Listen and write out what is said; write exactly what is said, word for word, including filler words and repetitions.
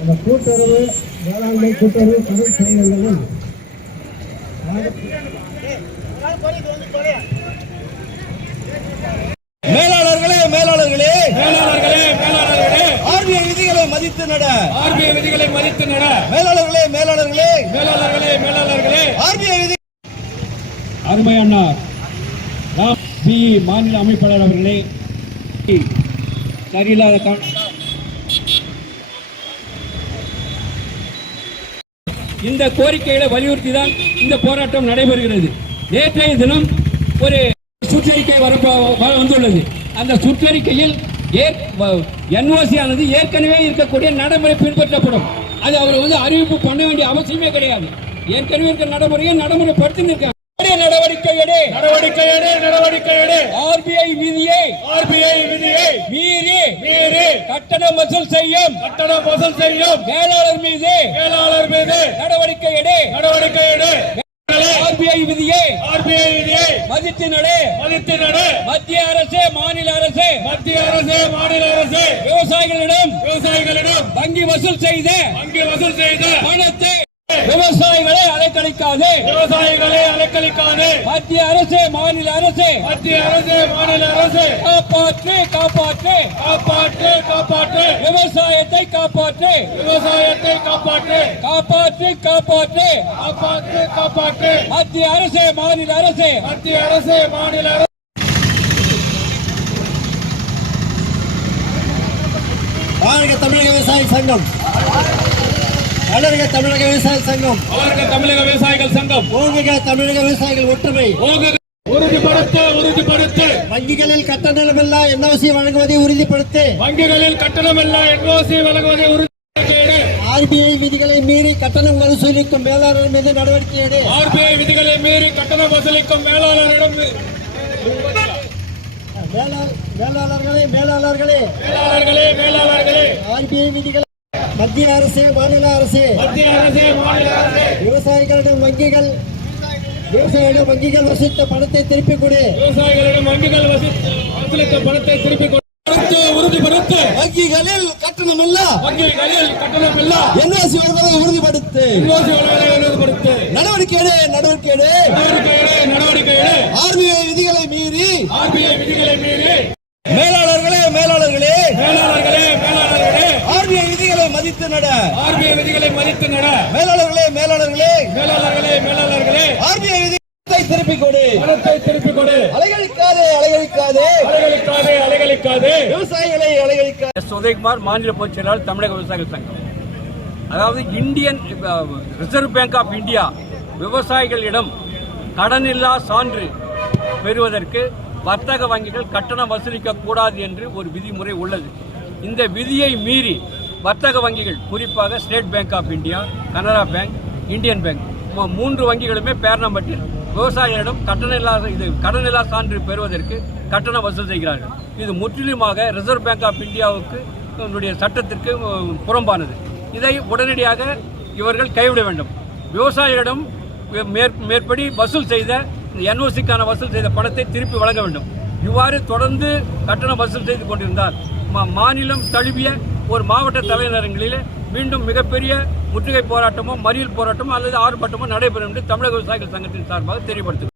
அந்த கூட்டுறவு வேளாண்மை கூட்டுறவு கடை சங்கங்களும் மேலாளர்களே மேலாளர்களே மேலாளர்களே மேலாளர்களே ஆர்பிஐ விதிகளை மதித்து நட ஆர்பிஐ விதிகளை மதித்து நட மேலாளர்களே மேலாளர்களே மேலாளர்களே மேலாளர்களே ஆர்பிஐ விதி அருமை அண்ணா ராம் சி மாநில அமைப்பாளர் அவர்களே சரியில்லாத இந்த கோரிக்கைகளை வலியுறுத்தி தான் இந்த போராட்டம் நடைபெறுகிறது. நேற்றைய தினம் ஒரு சுற்றறிக்கை வந்துள்ளது. அந்த சுற்றறிக்கையில் என்ஓசி ஆனது ஏற்கனவே இருக்கக்கூடிய நடைமுறை பின்பற்றப்படும். அது அவர் வந்து அறிவிப்பு பண்ண வேண்டிய அவசியமே கிடையாது. ஏற்கனவே இருக்கிற நடைமுறையை நடைமுறைப்படுத்தி நடவடிக்கை எடு நடவடிக்கை எடு நடவடிக்கை எடு ஆர்பிஐ விதியை ஆர்பிஐ விதியை மீறி மீறி கட்டணம் வசூல் செய்யும் கட்டணம் வசூல் செய்யும் மேலாளர் மீது மேலாளர் மீது நடவடிக்கை எடு நடவடிக்கை எடு ஆர்பிஐ விதியை ஆர்பிஐ விதியை மதித்து நடு மதித்து நடு மத்திய அரசு மாநில அரசு மத்திய அரசு மாநில அரசு விவசாயிகளிடம் விவசாயிகளிடம் வங்கி வசூல் செய்த வங்கி வசூல் செய்த பணத்தை விவசாயிகளை அலைக்கழிக்காது விவசாயிகளை அலைக்கழிக்காது மத்திய அரசு மாநில அரசு மத்திய அரசு மாநில அரசு காப்பாற்று காப்பாற்று காப்பாற்று காப்பாற்று விவசாயத்தை காப்பாற்று விவசாயத்தை காப்பாற்று காப்பாற்று காப்பாற்று காப்பாற்று காப்பாற்று மத்திய அரசு மாநில அரசு மத்திய அரசு மாநில அரசு தமிழக விவசாய சங்கம் வளர்க தமிழக விவசாய சங்கம் வளர்க தமிழக விவசாயிகள் சங்கம் ஓங்குக தமிழக விவசாயிகள் ஒற்றுமை உறுதிப்படுத்த உறுதிப்படுத்த வங்கிகளில் கட்டணமில்லா என்ஓசி வழங்குவதை உறுதிப்படுத்த வங்கிகளில் கட்டணமில்லா என்ஓசி வழங்குவதை உறுதி ஆர்பிஐ விதிகளை மீறி கட்டணம் வசூலிக்கும் மேலாளர் மீது நடவடிக்கை எடு ஆர்பிஐ விதிகளை மீறி கட்டணம் வசூலிக்கும் மேலாளரிடம் மேலாளர்களே மேலாளர்களே மேலாளர்களே மேலாளர்களே ஆர்பிஐ விதிகளை மத்திய அரசு மாநில அரசு மத்திய அரசு மாநில அரசு விவசாயிகளிடம் வங்கிகள் விவசாயிகளிடம் வங்கிகள் வசூலித்த பணத்தை திருப்பிக் கொடு விவசாயிகளிடம் வங்கிகள் வசூலித்த பணத்தை திருப்பிக் கொடு உறுதிப்படுத்து வங்கிகளில் கட்டணம் இல்ல வங்கிகளில் கட்டணம் இல்ல என்ஓசி வழங்குவதை உறுதிப்படுத்து என்ஓசி வழங்குவதை உறுதிப்படுத்து நடவடிக்கை எடு நடவடிக்கை எடு நடவடிக்கை எடு நடவடிக்கை எடு ஆர்பிஐ விதிகளை மீறி ஆர்பிஐ விதிகளை மீறி மேலாளர்களே மேலாளர்களே மேலாளர்களே மேலாளர்களே ஆர்பிஐ விதிகளை மதித்து நட ஆர்பிஐ விதிகளை மதித்து நட மேலாளர்களே மேலாளர்களே மேலாளர்களே மேலாளர்களே ஆர்பிஐ விதிகளை திருப்பிக் கொடு பணத்தை திருப்பிக் கொடு அலைகளிக்காதே அலைகளிக்காதே அலைகளிக்காதே அலைகளிக்காதே விவசாயிகளை அலைகளிக்காதே. உதயகுமார் மாநில பொதுச் செயலாளர் தமிழக விவசாயிகள் சங்கம். அதாவது Indian reserve bank of India விவசாயிகளிடம் கடனில்லா சான்று பெறுவதற்கு வர்த்தக வங்கிகள் கட்டணம் வசூலிக்க கூடாது என்று ஒரு விதிமுறை உள்ளது. இந்த விதியை மீறி வர்த்தக வங்கிகள் குறிப்பாக State Bank of India, Canara bank, Indian bank மூன்று வங்கிகளுமே பேரணப்பட்டு விவசாயிகளிடம் கட்டணமில்லா இது கடனில்லா சான்று பெறுவதற்கு கட்டணம் வசூல் செய்கிறார்கள். இது முற்றிலுமாக ரிசர்வ் பேங்க் ஆஃப் இந்தியாவுக்கு சட்டத்திற்கு புறம்பானது. இதை உடனடியாக இவர்கள் கைவிட வேண்டும். விவசாயிகளிடம் மேற்படி வசூல் செய்த என்ஓசிக்கான வசூல் செய்த பணத்தை திருப்பி வழங்க வேண்டும். இவ்வாறு தொடர்ந்து கட்டணம் வசூல் செய்து கொண்டிருந்தால் மாநிலம் தழுவிய ஒரு மாவட்ட தலைநகரங்களில் மீண்டும் மிகப்பெரிய முற்றுகை போராட்டமோ மறியல் போராட்டமோ அல்லது ஆர்ப்பாட்டமோ நடைபெறும் என்று தமிழக விவசாயிகள் சங்கத்தின் சார்பாக தெரியப்படுத்துகிறோம்.